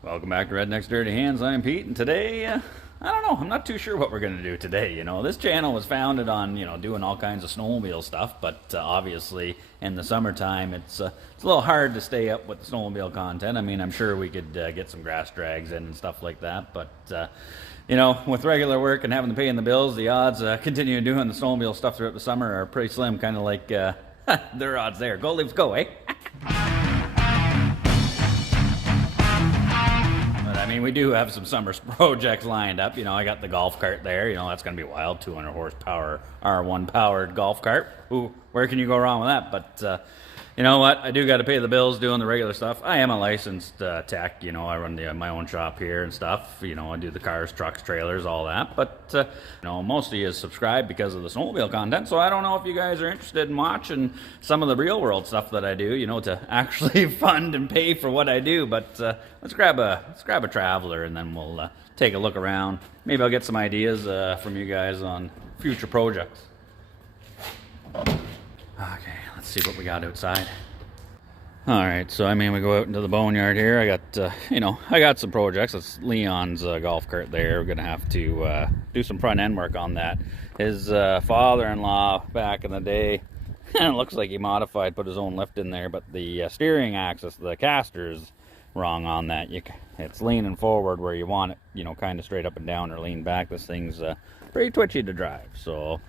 Welcome back to Rednecks Dirty Hands. I'm Pete, and today, I don't know, I'm not too sure what we're going to do today. This channel was founded on, doing all kinds of snowmobile stuff, but obviously in the summertime, it's a little hard to stay up with the snowmobile content. I mean, I'm sure we could get some grass drags in and stuff like that, but, with regular work and having to pay in the bills, the odds continuing doing the snowmobile stuff throughout the summer are pretty slim, kind of like their odds there. Go Leafs, go, eh? I mean, we do have some summer projects lined up. I got the golf cart there. That's going to be wild. 200 horsepower R1 powered golf cart. Ooh, where can you go wrong with that? But you know what? I do got to pay the bills doing the regular stuff. I am a licensed tech. I run my own shop here and stuff. I do the cars, trucks, trailers, all that. But most of you subscribe because of the snowmobile content. So I don't know if you guys are interested in watching some of the real world stuff that I do. To actually fund and pay for what I do. But let's grab a traveler and then we'll take a look around. Maybe I'll get some ideas from you guys on future projects. Okay, let's see what we got outside. Alright, so we go out into the boneyard here. I got, I got some projects. It's Leon's golf cart there. We're going to have to do some front end work on that. His father-in-law back in the day, it looks like he modified, put his own lift in there, but the steering axis, the caster is wrong on that. It's leaning forward where you want it, kind of straight up and down or lean back. This thing's pretty twitchy to drive, so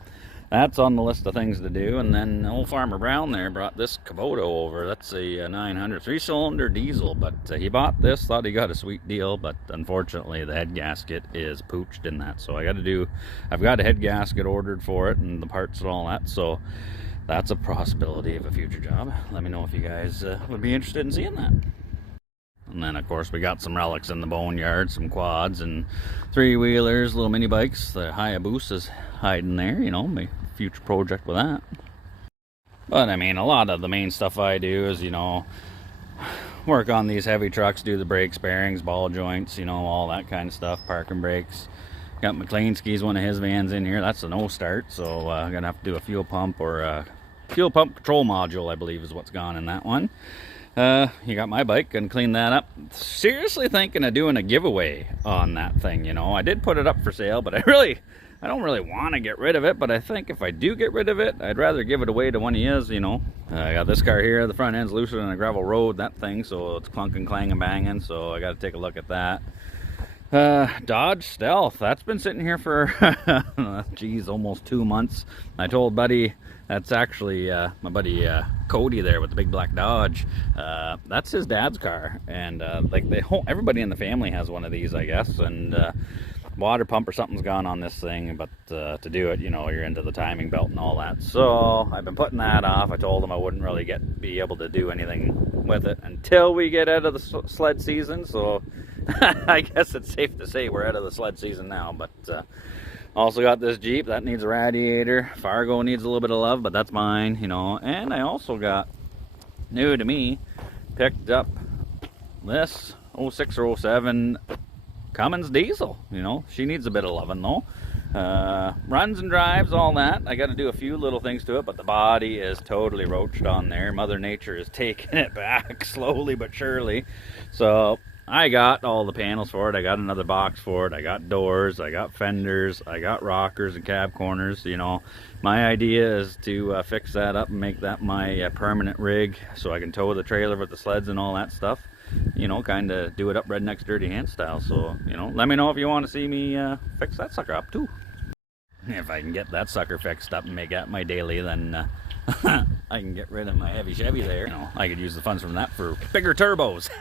that's on the list of things to do. And then old Farmer Brown there brought this Kubota over. That's a 900 3-cylinder diesel, but he bought this, thought he got a sweet deal, but unfortunately the head gasket is pooched in that. So I've got a head gasket ordered for it and the parts and all that, so that's a possibility of a future job. Let me know if you guys would be interested in seeing that. And then, of course, we got some relics in the boneyard, some quads and three-wheelers, little mini bikes. The Hayabusa's hiding there, my future project with that. But, a lot of the main stuff I do is, work on these heavy trucks, do the brakes, bearings, ball joints, all that kind of stuff, parking brakes. Got McLeanski's, one of his vans in here. That's a no-start, so I'm going to have to do a fuel pump or a fuel pump control module, I believe is what's gone in that one. You got my bike, and clean that up. Seriously thinking of doing a giveaway on that thing, I did put it up for sale, but I don't really want to get rid of it, but I think if I do get rid of it, I'd rather give it away to one of yous, I got this car here, the front end's looser than a gravel road, that thing, so it's clunking, clanging, banging, so I got to take a look at that. Dodge Stealth, that's been sitting here for, geez, almost 2 months. I told Buddy, that's actually my buddy Cody there with the big black Dodge. That's his dad's car, and everybody in the family has one of these, I guess. And water pump or something's gone on this thing, but to do it, you're into the timing belt and all that. So I've been putting that off. I told him I wouldn't really be able to do anything with it until we get out of the sled season. So I guess it's safe to say we're out of the sled season now, but. Also got this Jeep, that needs a radiator. Fargo needs a little bit of love, but that's mine, And I also got, new to me, picked up this 06 or 07 Cummins diesel, She needs a bit of loving, though. Runs and drives, all that. I got to do a few little things to it, but the body is totally roached on there. Mother Nature is taking it back slowly but surely. So I got all the panels for it. I got another box for it. I got doors. I got fenders. I got rockers and cab corners. My idea is to fix that up and make that my permanent rig so I can tow the trailer with the sleds and all that stuff. Kind of do it up Rednecks Dirty Hand style. So, let me know if you want to see me fix that sucker up too. If I can get that sucker fixed up and make that my daily, then I can get rid of my heavy Chevy there. I could use the funds from that for bigger turbos.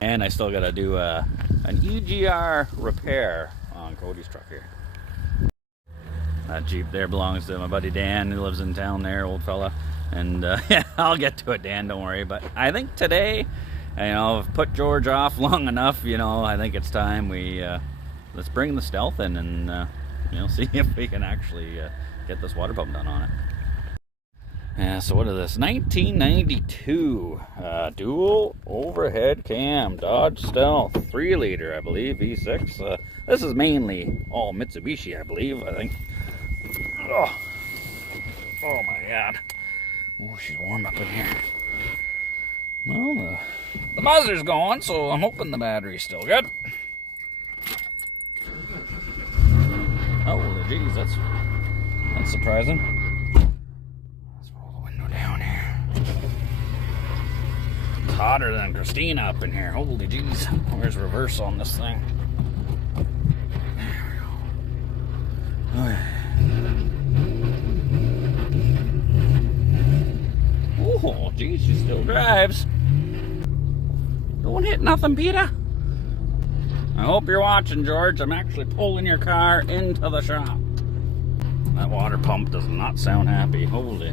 And I still got to do an EGR repair on Cody's truck here. That Jeep there belongs to my buddy Dan, who lives in town there, old fella. And yeah, I'll get to it, Dan, don't worry. But I think today, I've put George off long enough, I think it's time we, let's bring the Stealth in and, see if we can actually get this water pump done on it. Yeah, so what is this? 1992 dual overhead cam Dodge Stealth 3-liter, I believe, V6. This is mainly all Mitsubishi, I believe. I think. Oh my God! Oh, she's warm up in here. Well, the buzzer's going, so I'm hoping the battery's still good. Oh, geez, that's surprising. Let's roll the window down here. It's hotter than Christina up in here. Holy jeez. Where's reverse on this thing? There we go. Okay. Oh, geez, she still drives. Don't hit nothing, Peter. I hope you're watching, George. I'm actually pulling your car into the shop. That water pump does not sound happy. Holy.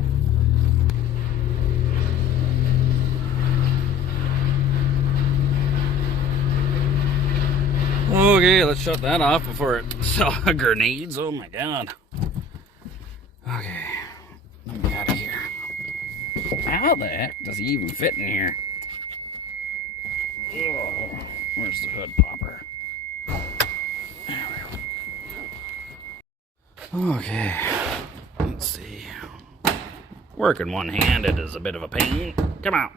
Okay, let's shut that off before it grenades. Oh my god. Okay, let me out of here. How the heck does he even fit in here? Oh, where's the hood popper? There we go. Okay, let's see. Working one-handed is a bit of a pain. Come on.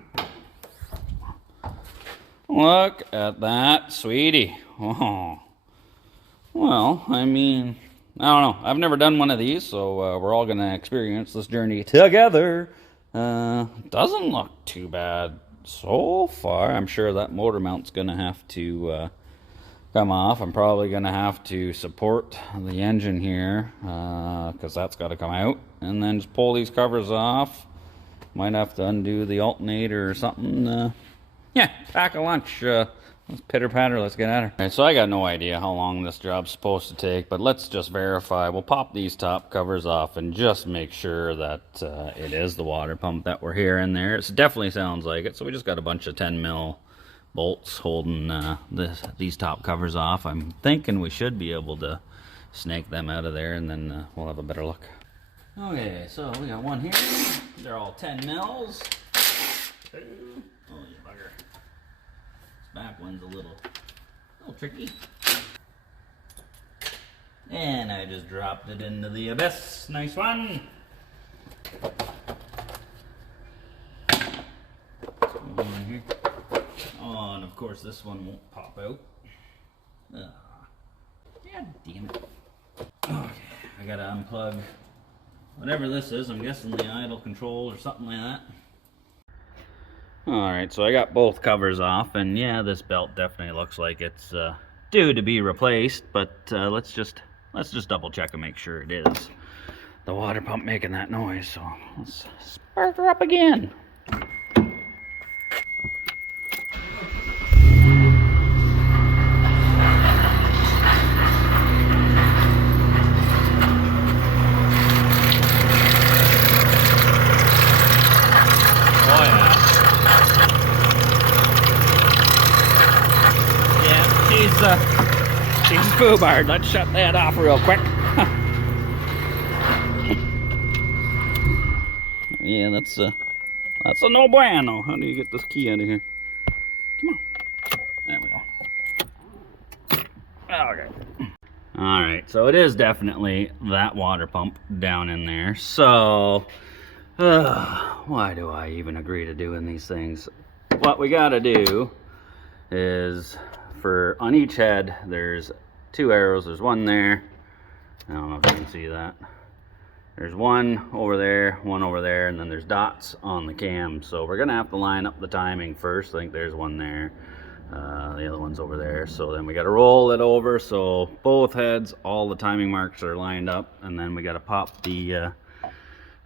Look at that, sweetie. Oh. Well, I mean, I don't know. I've never done one of these, so we're all going to experience this journey together. Doesn't look too bad so far. I'm sure that motor mount's going to have to come off. I'm probably going to have to support the engine here because that's got to come out. And then just pull these covers off. Might have to undo the alternator or something. Yeah, pack a lunch. Let's pitter patter, let's get at her. Alright, so I got no idea how long this job's supposed to take, but let's just verify. We'll pop these top covers off and just make sure that it is the water pump that we're hearing there. It definitely sounds like it. So we just got a bunch of 10 mil bolts holding these top covers off. I'm thinking we should be able to snake them out of there, and then we'll have a better look. Okay, so we got one here. They're all 10 mils. Oh, you bugger. Back one's a little tricky. And I just dropped it into the abyss. Nice one. One here. Oh, and of course this one won't pop out. God damn it. Okay, I gotta unplug whatever this is. I'm guessing the idle control or something like that. Alright, so I got both covers off, and yeah, this belt definitely looks like it's due to be replaced, but let's just double check and make sure it is the water pump making that noise. So let's spark her up again. Oh yeah. She's foobarred. Let's shut that off real quick. Yeah, that's a no bueno. How do you get this key out of here? Come on. There we go. Okay. Alright, so it is definitely that water pump down in there. So, why do I even agree to doing these things? What we gotta do is, on each head, there's 2 arrows. There's one there. I don't know if you can see that. There's one over there, and then there's dots on the cam. So we're gonna have to line up the timing first. I think there's one there. The other one's over there. So then we gotta roll it over so both heads, all the timing marks are lined up, and then we gotta pop the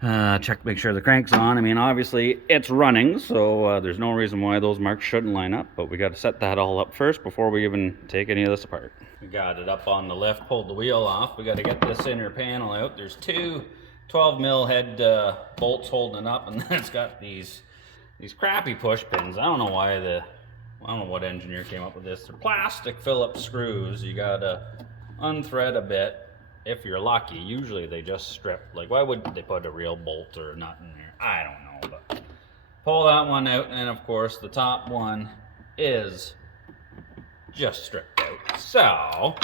check to make sure the crank's on. I mean, obviously it's running, so there's no reason why those marks shouldn't line up, but we got to set that all up first before we even take any of this apart. We got it up on the lift, pulled the wheel off. We got to get this inner panel out. There's 2 12 mil head bolts holding it up, and then it's got these crappy push pins. I don't know what engineer came up with this. They're plastic Phillips screws. You gotta unthread a bit. If you're lucky, usually they just strip. Like, why would they put a real bolt or a nut in there? I don't know, but pull that one out, and of course the top one is just stripped out. So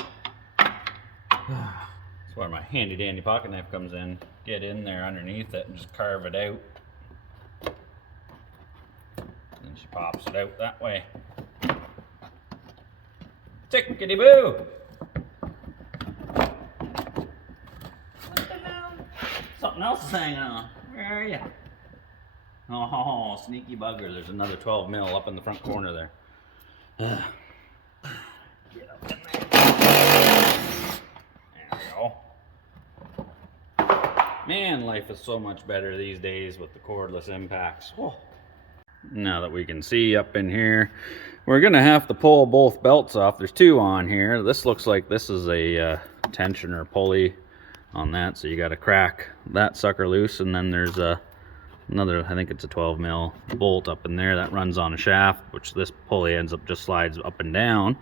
that's where my handy dandy pocket knife comes in. Get in there underneath it and just carve it out. And She pops it out that way. Tickety boo! What the hell? Something else is hanging on. Where are you? Oh, sneaky bugger. There's another 12 mil up in the front corner there. Get up in there. There we go. Man, life is so much better these days with the cordless impacts. Oh. Now that we can see up in here, we're gonna have to pull both belts off. There's two on here. This looks like this is a tensioner pulley on that, so you got to crack that sucker loose, and then there's another, I think it's a 12 mil bolt up in there that runs on a shaft, which this pulley ends up just slides up and down.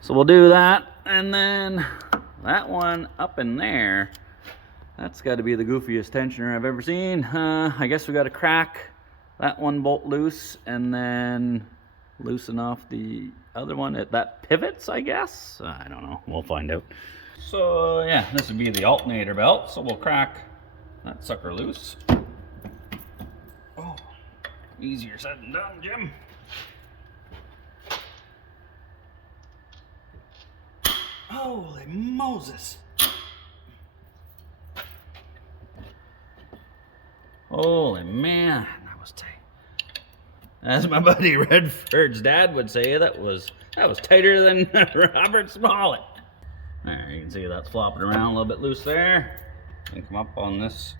So we'll do that, and then that one up in there, that's got to be the goofiest tensioner I've ever seen. I guess we got to crack that one bolt loose and then loosen off the other one. That pivots, I guess. I don't know. We'll find out. So yeah, this would be the alternator belt. So we'll crack that sucker loose. Oh, easier said than done, Jim. Holy Moses. Holy man, that was tight. As my buddy Redford's dad would say, that was tighter than Robert Smollett. There, you can see that's flopping around a little bit loose there. And come up on this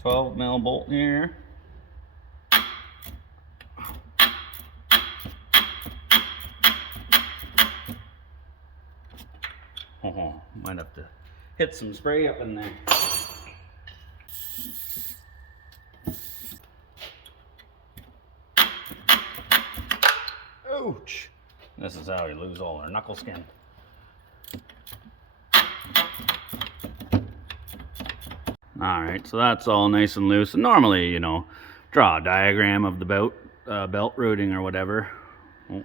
12 mil bolt here. Oh, might have to hit some spray up in there. Ouch! This is how you lose all our knuckle skin. Alright, so that's all nice and loose. And normally, you know, draw a diagram of the belt routing or whatever. Oh.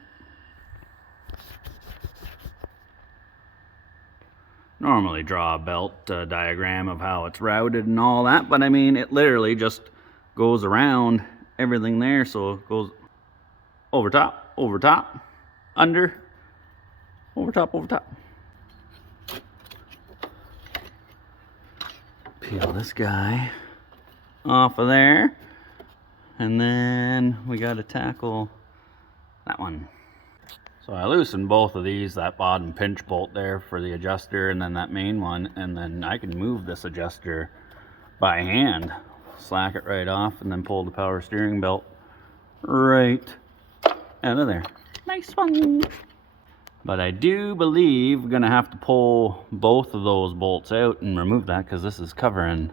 Normally draw a belt diagram of how it's routed and all that, but I mean, it literally just goes around everything there, so it goes over top, under, over top. Peel this guy off of there, and then we got to tackle that one. So I loosened both of these, that bottom pinch bolt there for the adjuster, and then that main one, and then I can move this adjuster by hand, slack it right off, and then pull the power steering belt right out of there. Nice one. But I do believe we're gonna have to pull both of those bolts out and remove that, because this is covering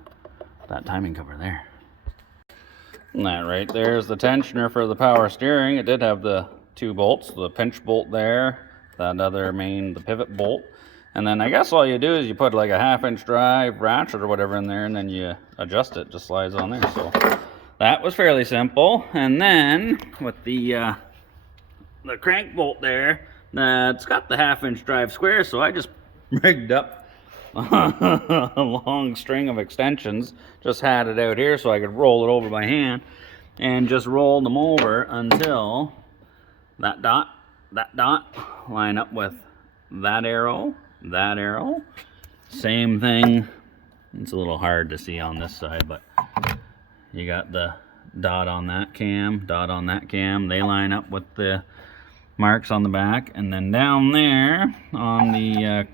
that timing cover there. And that right there is the tensioner for the power steering. It did have the two bolts, the pinch bolt there, that other main, the pivot bolt. And then I guess all you do is you put like a 1/2 inch drive ratchet or whatever in there, and then you adjust it, just slides on there. So that was fairly simple. And then with the crank bolt there, it's got the 1/2 inch drive square, so I just rigged up a long string of extensions, just had it out here so I could roll it over by hand, and just rolled them over until that dot line up with that arrow. Same thing. It's a little hard to see on this side, but you got the dot on that cam, they line up with the marks on the back. And then down there on the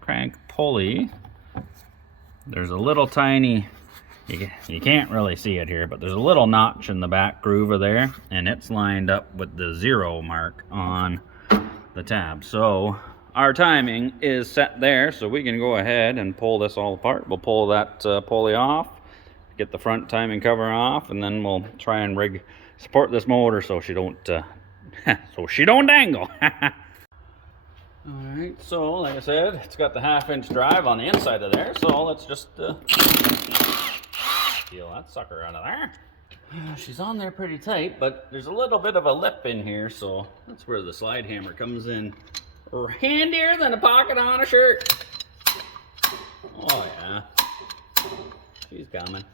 crank pulley, there's a little tiny, you can't really see it here, but there's a little notch in the back groove of there, and it's lined up with the 0 mark on the tab. So our timing is set there, so we can go ahead and pull this all apart. We'll pull that pulley off, get the front timing cover off, and then we'll try and support this motor so she don't dangle. Alright, so like I said, it's got the 1/2 inch drive on the inside of there, so let's just peel that sucker out of there. She's on there pretty tight, but there's a little bit of a lip in here, so that's where the slide hammer comes in handier than a pocket on a shirt. Oh yeah, she's coming.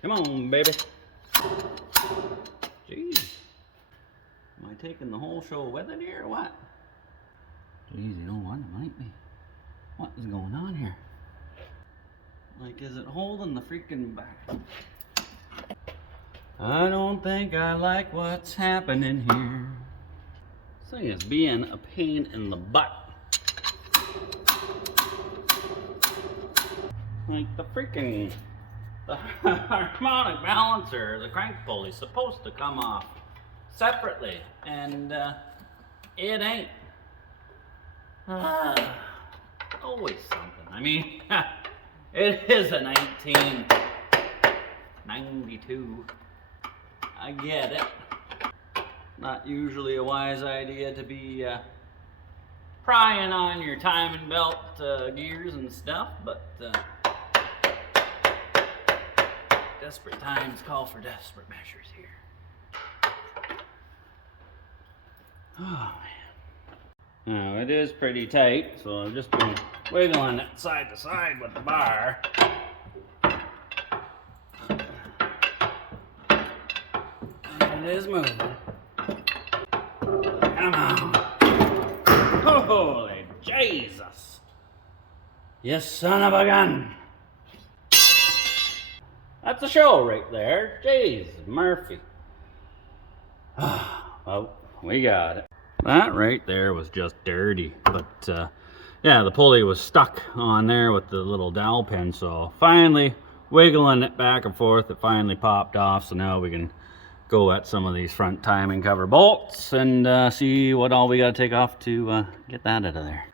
Come on, baby. Jeez. Am I taking the whole show with it here or what? Jeez, you know what? It might be. What is going on here? Like, is it holding the freaking back? I don't think I like what's happening here. This thing is being a pain in the butt. Like the freaking harmonic balancer, the crank pulley, is supposed to come off separately, and it ain't. Always something. I mean, it is a 1992. I get it. Not usually a wise idea to be prying on your timing belt gears and stuff, but desperate times call for desperate measures here. Oh man. Now it is pretty tight, so I've just been wiggling it side to side with the bar. And it is moving. Come on. Holy Jesus. You son of a gun. That's a show right there. Jeez, Murphy. Oh, we got it. That right there was just dirty, but yeah, the pulley was stuck on there with the little dowel pin, so finally wiggling it back and forth, it finally popped off, so now we can go at some of these front timing cover bolts and see what all we got to take off to get that out of there.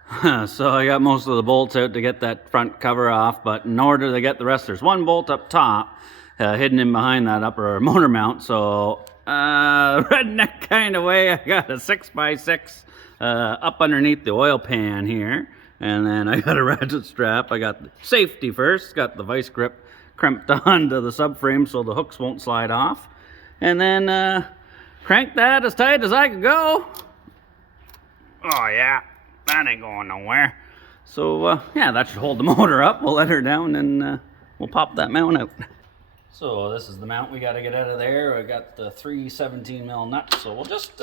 So I got most of the bolts out to get that front cover off, but in order to get the rest, there's one bolt up top hidden in behind that upper motor mount, so redneck kind of way, I got a 6x6 up underneath the oil pan here, and then I got a ratchet strap. I got the safety first, got the vice grip crimped onto the subframe so the hooks won't slide off, and then crank that as tight as I could go. Oh yeah, that ain't going nowhere. So yeah, that should hold the motor up. We'll let her down and we'll pop that mount out. So this is the mount we got to get out of there. I got the 3 17mm nuts, so we'll just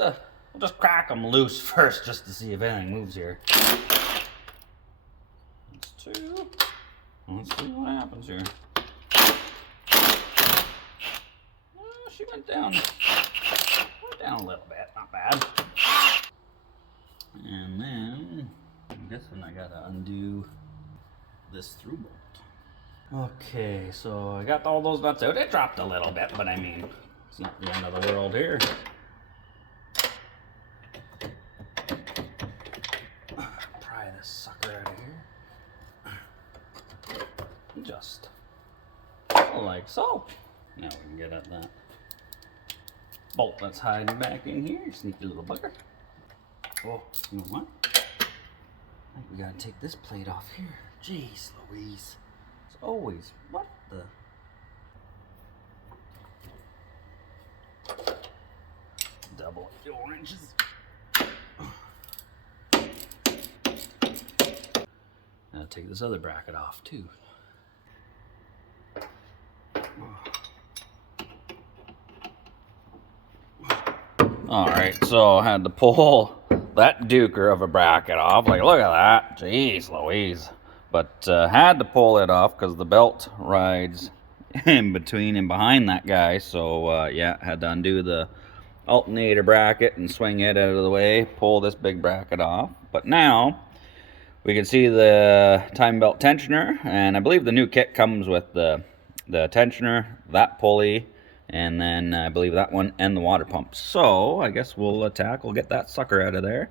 crack them loose first just to see if anything moves here. That's 2. Let's see what happens here. Oh, she went down a little bit, not bad. And then I'm guessing I gotta undo this through bolt. Okay, so I got all those nuts out. It dropped a little bit, but I mean, it's not the end of the world here. Pry this sucker out of here. Just like so. Now we can get at that bolt that's hiding back in here. Sneaky little bugger. Oh, you know what? I think we gotta take this plate off here. Jeez Louise. Always, what the? Double the oranges. I'll take this other bracket off too. Alright, so I had to pull that duker of a bracket off. Like, look at that. Jeez Louise. But had to pull it off because the belt rides in between and behind that guy. So yeah, had to undo the alternator bracket and swing it out of the way, pull this big bracket off. But now we can see the time belt tensioner, and I believe the new kit comes with the tensioner, that pulley, and then I believe that one and the water pump. So I guess we'll get that sucker out of there.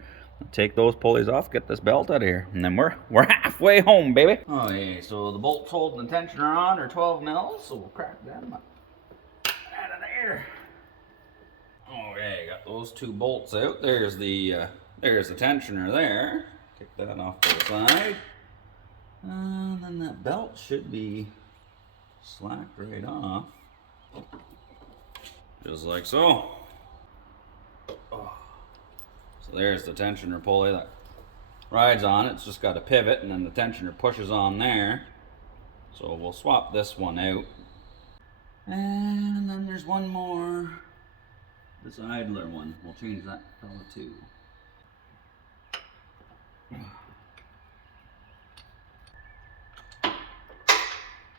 Take those pulleys off, get this belt out of here, and then we're halfway home, baby. Okay, so the bolts holding the tensioner on are 12 mils, so we'll crack them up out of there. Okay, got those 2 bolts out. There's the tensioner there. Kick that off to the side. Then that belt should be slacked right off, just like so. Oh. So there's the tensioner pulley that rides on it. It's just got a pivot, and then the tensioner pushes on there. So we'll swap this one out. And then there's one more This idler one, we'll change that fella too.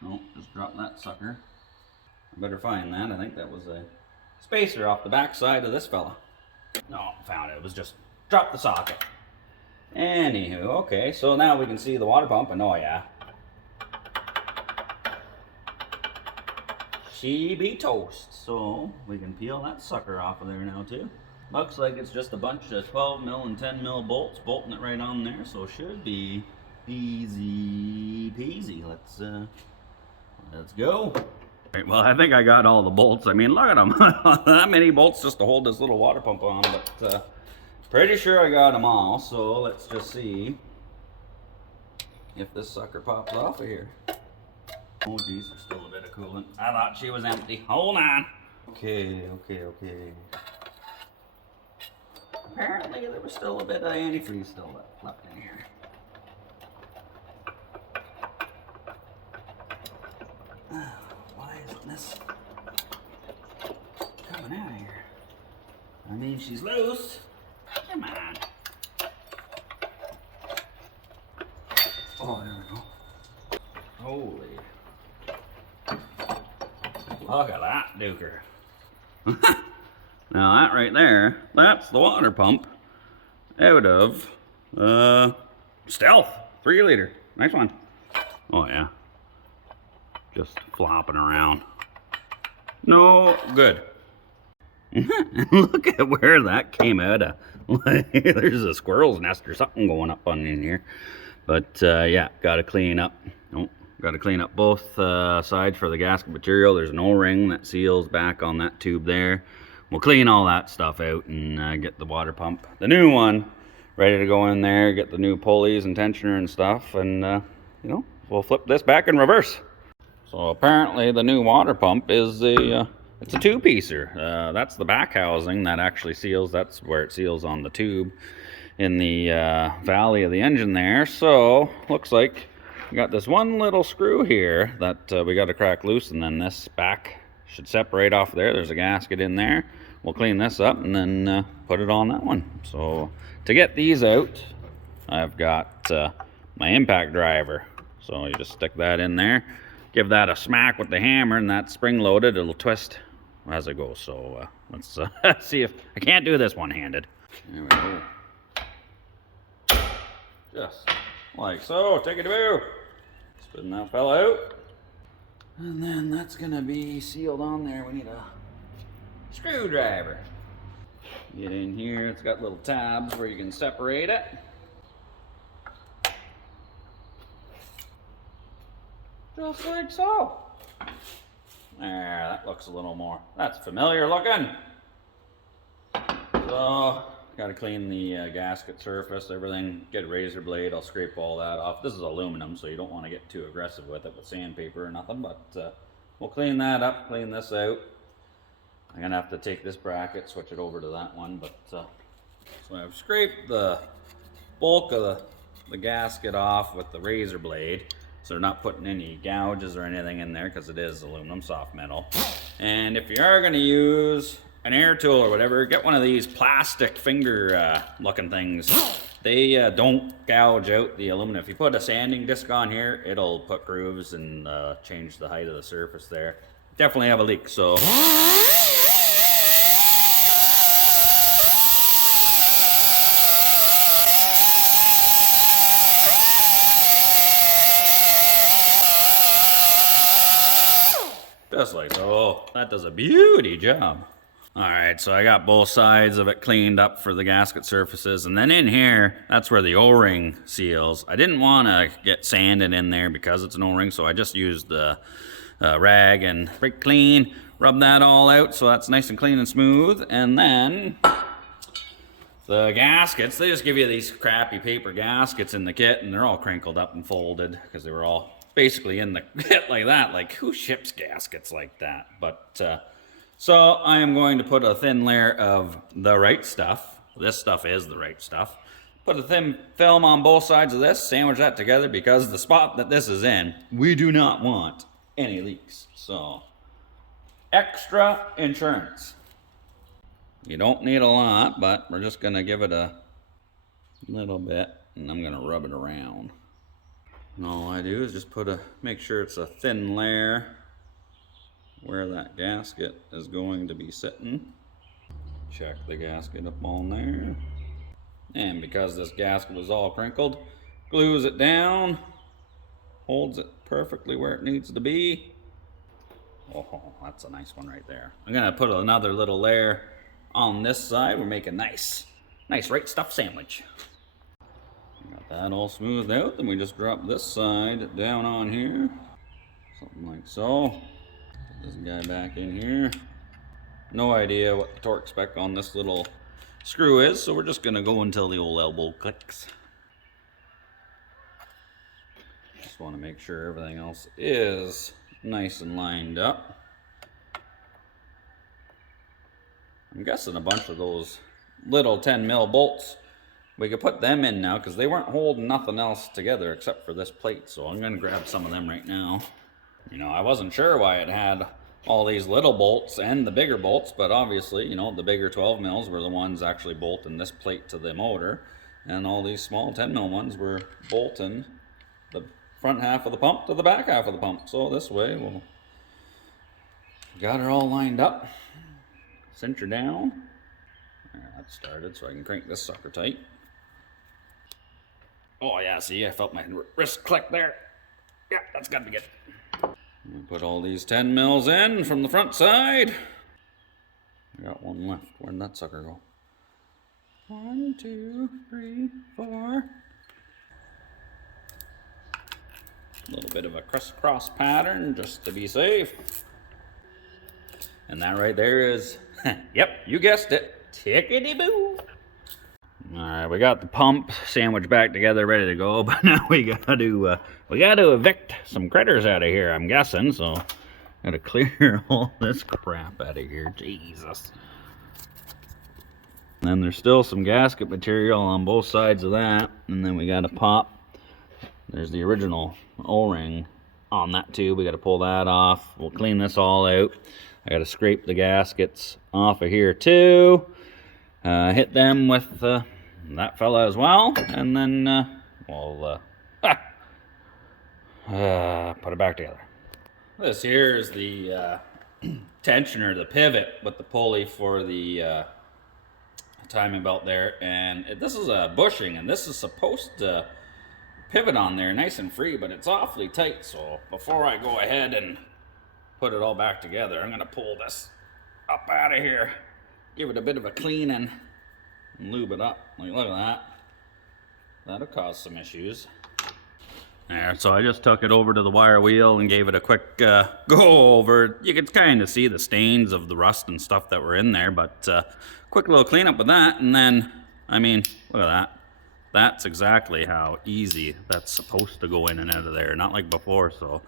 Oh, just drop that sucker. I better find that. I think that was a spacer off the back side of this fella. No, found it. It was just drop the socket. Anywho, okay, so now we can see the water pump, and oh yeah, she be toast. So we can peel that sucker off of there now too. Looks like it's just a bunch of 12 mil and 10 mil bolts bolting it right on there, so it should be easy peasy. Let's go. Right, well, I think I got all the bolts. I mean, look at them. That many bolts just to hold this little water pump on, but pretty sure I got them all. So let's just see if this sucker pops off of here. Oh geez, there's still a bit of coolant. I thought she was empty. Hold on. Okay. Apparently there was still a bit of antifreeze still left in here. Why isn't this coming out of here? I mean, she's loose. Come on. Oh, there we go. Holy. Look at that duker. Now that right there, that's the water pump out of Stealth 3 liter. Nice one. Oh yeah. Just flopping around. No good. Look at where that came out of. There's a squirrel's nest or something going up on in here. But yeah, gotta clean up. Oh, gotta clean up both sides for the gasket material. There's an O-ring that seals back on that tube there. We'll clean all that stuff out and get the water pump, the new one, ready to go in there, get the new pulleys and tensioner and stuff, and you know, we'll flip this back in reverse. So apparently the new water pump is it's a 2-piecer. That's the back housing that actually seals. That's where it seals on the tube in the valley of the engine there. So looks like we got this one little screw here that we got to crack loose, and then this back should separate off there. There's a gasket in there. We'll clean this up and then put it on that one. So to get these out, I've got my impact driver. So you just stick that in there, give that a smack with the hammer, and that's spring loaded. It'll twist as it goes. So let's see if I can't do this one-handed. There we go. Just like so. Take it to spin that fella out. And then that's gonna be sealed on there. We need a screwdriver. Get in here. It's got little tabs where you can separate it. Just like so. There, that looks a little more. That's familiar looking. So, got to clean the gasket surface, everything. Get a razor blade. I'll scrape all that off. This is aluminum, so you don't want to get too aggressive with it with sandpaper or nothing. But we'll clean that up, clean this out. I'm gonna have to take this bracket, switch it over to that one. But so I've scraped the bulk of the gasket off with the razor blade. So they're not putting any gouges or anything in there because it is aluminum, soft metal. And if you are going to use an air tool or whatever, get one of these plastic finger looking things. They don't gouge out the aluminum. If you put a sanding disc on here, it'll put grooves and change the height of the surface there. Definitely have a leak, so. Just like so. Oh, that does a beauty job. All right, so I got both sides of it cleaned up for the gasket surfaces, and then in here, that's where the O-ring seals. I didn't want to get sanded in there because it's an O-ring, so I just used the rag and pretty clean, rub that all out so that's nice and clean and smooth. And then the gaskets, they just give you these crappy paper gaskets in the kit, and they're all crinkled up and folded because they were all basically in the kit like that. Like, who ships gaskets like that? But so I am going to put a thin layer of the right stuff. This stuff is the right stuff. Put a thin film on both sides of this, sandwich that together, because the spot that this is in, we do not want any leaks. So extra insurance. You don't need a lot, but we're just gonna give it a little bit, and I'm gonna rub it around. And all I do is just make sure it's a thin layer where that gasket is going to be sitting. Check the gasket up on there. And because this gasket was all crinkled, glues it down, holds it perfectly where it needs to be. Oh, that's a nice one right there. I'm gonna put another little layer on this side. We're making nice right stuffed sandwich. Got that all smoothed out, then we just drop this side down on here. Something like so. Put this guy back in here. No idea what the torque spec on this little screw is, so we're just gonna go until the old elbow clicks. Just wanna make sure everything else is nice and lined up. I'm guessing a bunch of those little 10mm bolts, we could put them in now because they weren't holding nothing else together except for this plate. So I'm gonna grab some of them right now. You know, I wasn't sure why it had all these little bolts and the bigger bolts, but obviously, you know, the bigger 12mm were the ones actually bolting this plate to the motor, and all these small 10mm ones were bolting the front half of the pump to the back half of the pump. So this way we'll got her all lined up. Cinch her down. There, that started, so I can crank this sucker tight. Oh yeah, see, I felt my wrist click there. Yeah, that's gotta be good. Put all these 10mm in from the front side. I got one left. Where'd that sucker go? 1, 2, 3, 4. A little bit of a crisscross pattern just to be safe. And that right there is, yep, you guessed it, tickety-boo. All right, we got the pump sandwich back together, ready to go, but now we gotta evict some critters out of here, I'm guessing, so gotta clear all this crap out of here, Jesus. And then there's still some gasket material on both sides of that, and then we gotta pop. There's the original O-ring on that tube. We gotta pull that off. We'll clean this all out. I gotta scrape the gaskets off of here too. Hit them with that fella as well, and then we'll put it back together. This here is the tensioner, the pivot with the pulley for the timing belt there, and this is a bushing, and this is supposed to pivot on there nice and free, but it's awfully tight. So before I go ahead and put it all back together, I'm gonna pull this up out of here, give it a bit of a clean and lube it up. Like, look at that. That'll cause some issues. There, so I just took it over to the wire wheel and gave it a quick go over. You could kind of see the stains of the rust and stuff that were in there, but quick little cleanup with that, and then, I mean, look at that. That's exactly how easy that's supposed to go in and out of there, not like before. So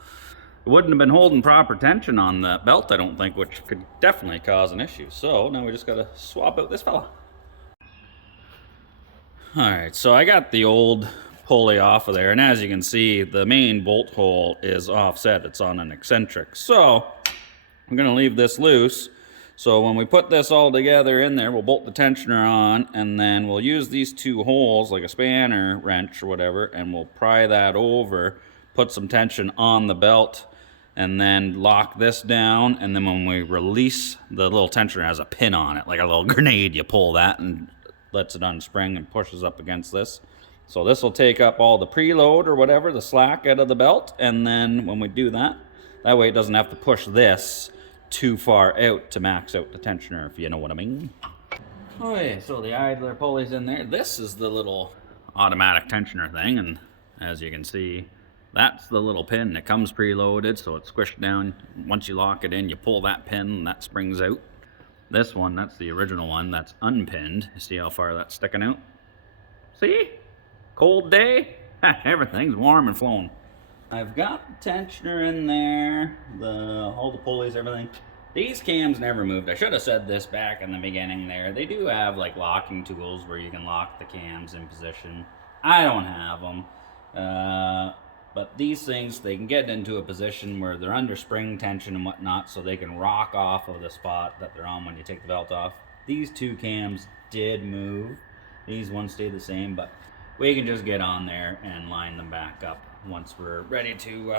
it wouldn't have been holding proper tension on the belt, I don't think, which could definitely cause an issue. So now we just gotta swap out this fella. All right, so I got the old pulley off of there, and as you can see, the main bolt hole is offset. It's on an eccentric. So I'm gonna leave this loose. So when we put this all together in there, we'll bolt the tensioner on, and then we'll use these two holes, like a spanner wrench or whatever, and we'll pry that over, put some tension on the belt, and then lock this down. And then when we release, the little tensioner has a pin on it, like a little grenade. You pull that and lets it unspring and pushes up against this. So this will take up all the preload or whatever, the slack out of the belt, and then when we do that, that way it doesn't have to push this too far out to max out the tensioner, if you know what I mean. Okay, so the idler pulley's in there. This is the little automatic tensioner thing, and as you can see, that's the little pin that comes preloaded, so it's squished down. Once you lock it in, you pull that pin and that springs out. This one, that's the original one, that's unpinned. You see how far that's sticking out? See? Cold day, everything's warm and flowing. I've got the tensioner in there, all the pulleys, everything. These cams never moved. I should have said this back in the beginning there. They do have like locking tools where you can lock the cams in position. I don't have them. But these things, they can get into a position where they're under spring tension and whatnot, so they can rock off of the spot that they're on when you take the belt off. These two cams did move. These ones stayed the same, but we can just get on there and line them back up once we're ready to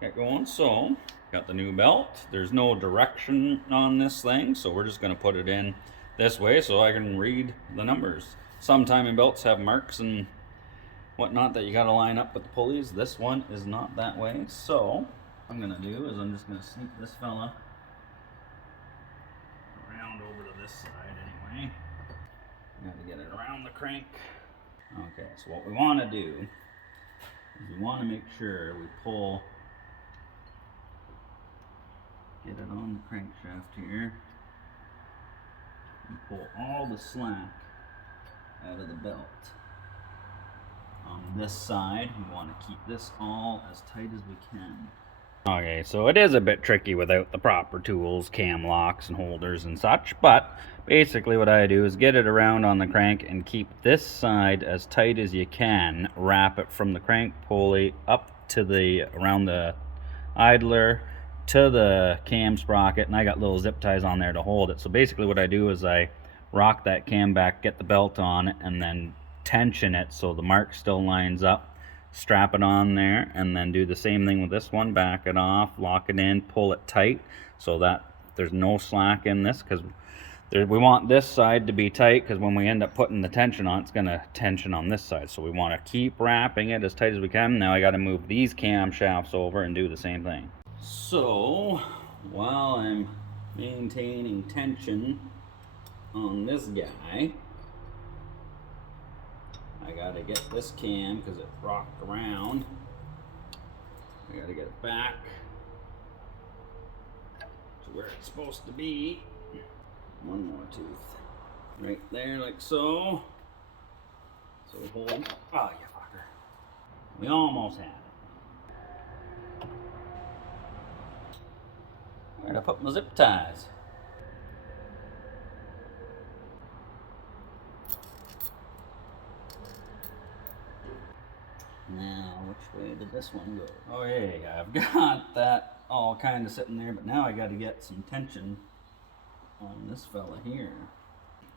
get going. So, got the new belt. There's no direction on this thing, so we're just gonna put it in this way so I can read the numbers. Some timing belts have marks and whatnot that you gotta line up with the pulleys. This one is not that way. So, what I'm gonna do is I'm just gonna sneak this fella around over to this side anyway. Got to get it around the crank. Okay, so what we want to do is we want to make sure we get it on the crankshaft here, and pull all the slack out of the belt. On this side, we want to keep this all as tight as we can. Okay, so it is a bit tricky without the proper tools, cam locks and holders and such, but basically what I do is get it around on the crank and keep this side as tight as you can, wrap it from the crank pulley up to around the idler to the cam sprocket, and I got little zip ties on there to hold it. So basically what I do is I rock that cam back, get the belt on it, and then tension it so the mark still lines up. Strap it on there, and then do the same thing with this one. Back it off, lock it in, pull it tight so that there's no slack in this, because we want this side to be tight, because when we end up putting the tension on, it's going to tension on this side. So we want to keep wrapping it as tight as we can. Now I got to move these cam shafts over and do the same thing. So while I'm maintaining tension on this guy, I gotta get this cam because it rocked around. I gotta get it back to where it's supposed to be. One more tooth. Right there, like so. So we hold. Oh, you fucker. We almost had it. Where'd I put my zip ties? Now, which way did this one go? Oh yeah, I've got that all kind of sitting there, but now I got to get some tension on this fella here.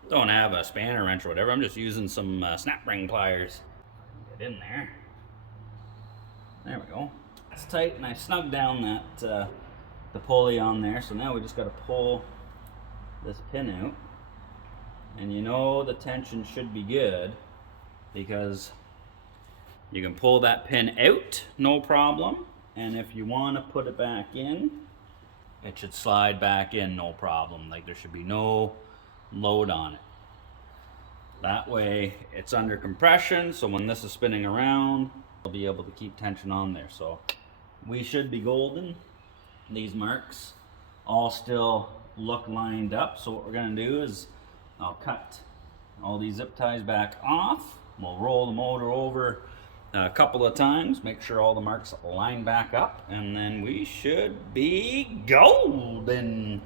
Don't have a spanner wrench or whatever, I'm just using some snap ring pliers. Get in there. There we go. It's tight, and I snugged down that the pulley on there, so now we just got to pull this pin out. And you know the tension should be good, because you can pull that pin out, no problem. And if you want to put it back in, it should slide back in, no problem. Like, there should be no load on it. That way, it's under compression, so when this is spinning around, I'll be able to keep tension on there. So we should be golden. These marks all still look lined up. So what we're going to do is I'll cut all these zip ties back off. We'll roll the motor over a couple of times, make sure all the marks line back up, and then we should be golden.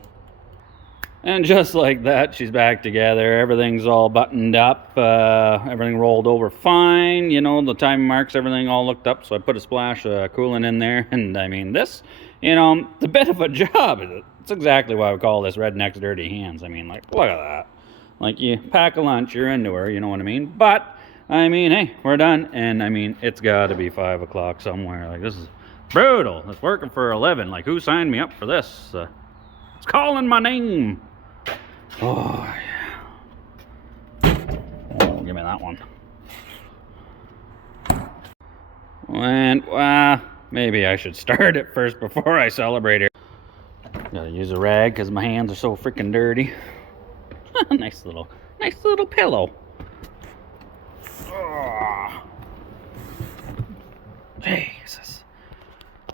And just like that, she's back together. Everything's all buttoned up, everything rolled over fine. You know, the timing marks, everything all looked up, so I put a splash of coolant in there. And I mean, this, you know, it's a bit of a job. It's exactly why we call this Rednecks dirty hands. I mean, like, look at that. Like, you pack a lunch, you're into her, you know what I mean? But I mean, hey, we're done, and I mean, it's got to be 5 o'clock somewhere. Like, this is brutal. It's working for 11. Like, who signed me up for this? It's calling my name. Oh, yeah. Oh, give me that one. And, maybe I should start it first before I celebrate it. Gotta use a rag because my hands are so freaking dirty. Nice little pillow. Oh. Jesus.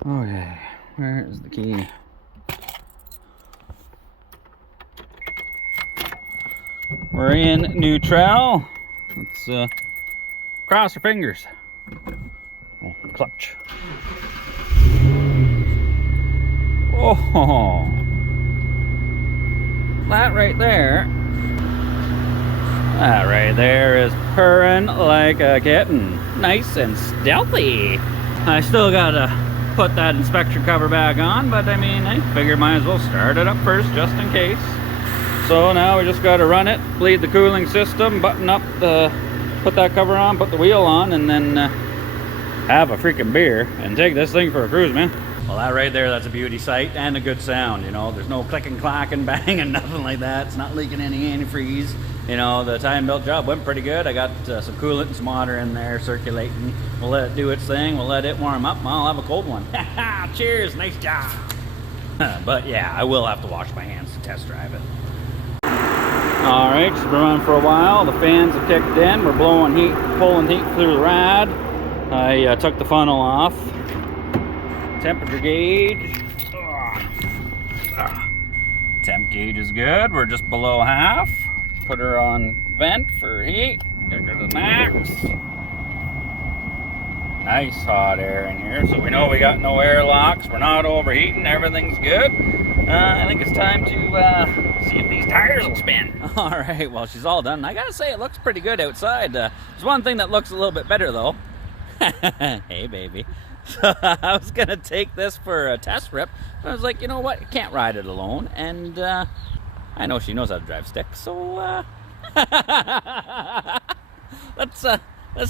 Okay, where is the key? We're in neutral. Let's cross our fingers. Oh, clutch. Oh, that right there. That right there is purring like a kitten. Nice and stealthy. I still gotta put that inspection cover back on, but I mean, I figured might as well start it up first just in case. So now we just got to run it, bleed the cooling system, button up the, put that cover on, put the wheel on, and then have a freaking beer and take this thing for a cruise, man. Well, that right there, that's a beauty sight and a good sound, you know. There's no clicking, clacking, banging, nothing like that. It's not leaking any antifreeze. You know, the tie-and-belt job went pretty good. I got some coolant and some water in there circulating. We'll let it do its thing. We'll let it warm up. I'll have a cold one. Cheers, nice job. But yeah, I will have to wash my hands to test drive it. All right, she's been running for a while. The fans have kicked in. We're blowing heat, pulling heat through the rad. I took the funnel off. Temperature gauge. Temp gauge is good. We're just below half. Put her on vent for heat. Get her to the max. Nice hot air in here, so we know we got no air locks. We're not overheating. Everything's good. I think it's time to see if these tires will spin. All right, well, she's all done. I gotta say, it looks pretty good outside. There's one thing that looks a little bit better, though. Hey, baby. So I was gonna take this for a test rip, but I was like, you know what? I can't ride it alone, and I know she knows how to drive stick, so let's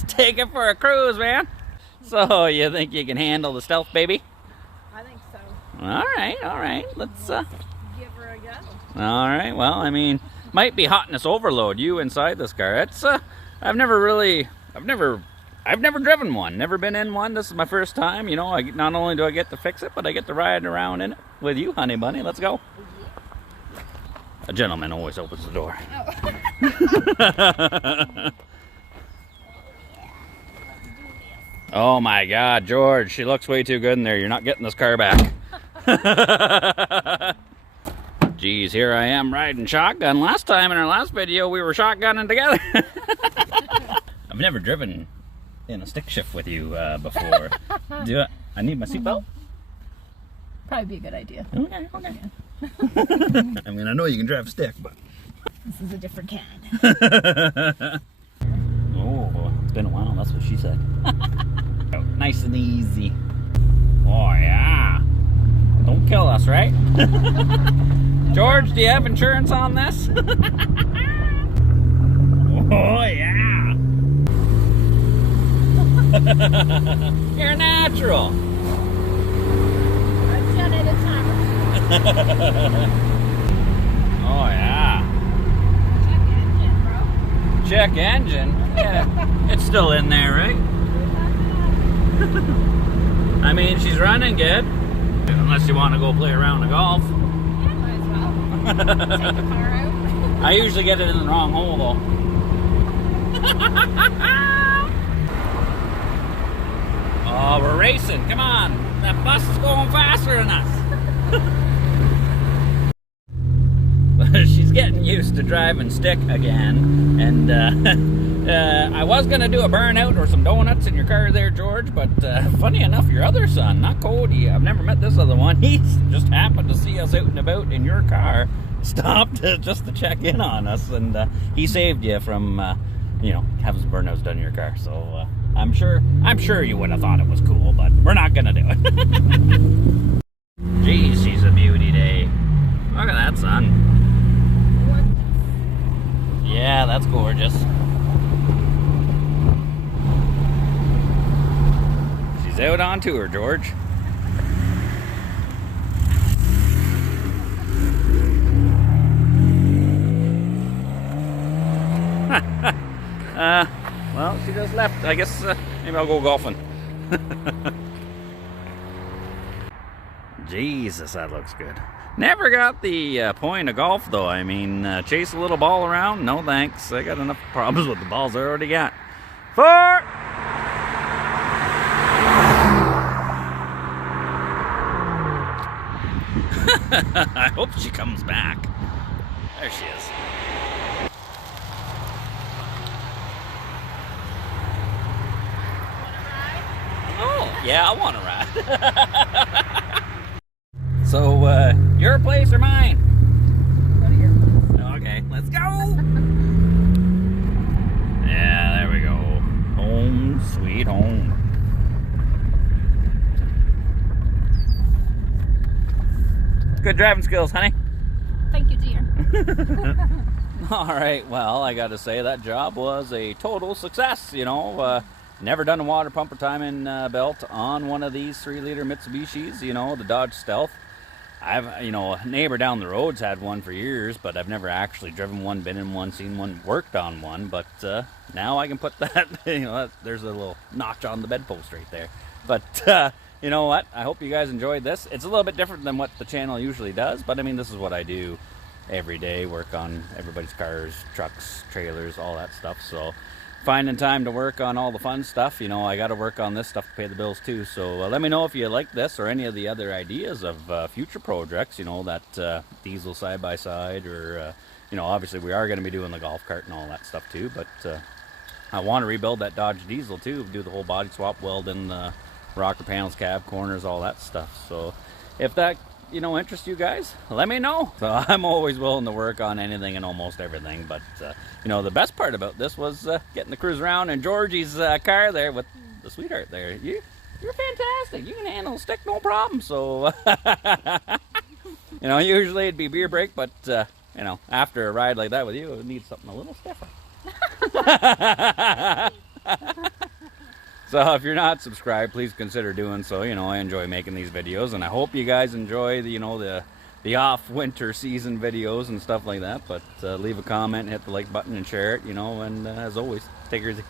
take it for a cruise, man. So you think you can handle the stealth, baby? I think so. All right. Let's give her a go. All right. Well, I mean, might be hotness overload. You inside this car? It's I've never driven one. Never been in one. This is my first time. You know, not only do I get to fix it, but I get to ride around in it with you, honey bunny. Let's go. A gentleman always opens the door. Oh my God, George, she looks way too good in there. You're not getting this car back. Geez, here I am riding shotgun. Last time in our last video, we were shotgunning together. I've never driven in a stick shift with you before. I need my seatbelt? Probably be a good idea. Okay. I mean, I know you can drive a stick, but... This is a different can. Oh, it's been a while, that's what she said. Nice and easy. Oh, yeah. Don't kill us, right? George, do you have insurance on this? Oh, yeah. You're natural. One at a time. Oh, yeah. Check engine, bro. Check engine? Yeah. It's still in there, right? I mean, she's running good. Unless you want to go play around the golf. Yeah, might as well. Take the car out. I usually get it in the wrong hole, though. Oh, we're racing. Come on. That bus is going faster than us. She's getting used to driving stick again. And I was going to do a burnout or some donuts in your car there, George. But funny enough, your other son, not Cody, I've never met this other one. He just happened to see us out and about in your car. Stopped just to check in on us. And he saved you from, you know, having some burnouts done in your car. So I'm sure you would have thought it was cool, but we're not gonna do it. Geez, she's a beauty day. Look at that sun. Yeah, that's gorgeous. She's out on tour, George. Well, she just left. I guess maybe I'll go golfing. Jesus, that looks good. Never got the point of golf, though. I mean, chase a little ball around? No thanks. I got enough problems with the balls I already got. 4! I hope she comes back. There she is. Yeah, I want to ride. So, your place or mine? Go to your place. Okay, let's go. Yeah, there we go. Home, sweet home. Good driving skills, honey. Thank you, dear. All right, well, I got to say that job was a total success. You know, never done a water pump or timing belt on one of these 3-liter Mitsubishis. You know, the Dodge Stealth. You know, a neighbor down the road's had one for years, but I've never actually driven one, been in one, seen one, worked on one. But now I can put that, you know, there's a little notch on the bedpost right there. But you know what? I hope you guys enjoyed this. It's a little bit different than what the channel usually does, but I mean, this is what I do every day, work on everybody's cars, trucks, trailers, all that stuff. So finding time to work on all the fun stuff, you know, I got to work on this stuff to pay the bills too. So let me know if you like this or any of the other ideas of future projects, you know, that diesel side-by-side, or you know, obviously we are going to be doing the golf cart and all that stuff too, but I want to rebuild that Dodge diesel too, do the whole body swap, weld in the rocker panels, cab corners, all that stuff. So if that, you know, interests you guys, let me know. So I'm always willing to work on anything and almost everything. But you know, the best part about this was getting to cruise around in Georgie's car there with the sweetheart there. You're fantastic. You can handle a stick, no problem. So you know, usually it'd be beer break, but you know, after a ride like that with you, it needs something a little stiffer. So if you're not subscribed, please consider doing so. You know, I enjoy making these videos, and I hope you guys enjoy the, you know, the off winter season videos and stuff like that. But leave a comment, hit the like button, and share it, you know, and as always, take it easy.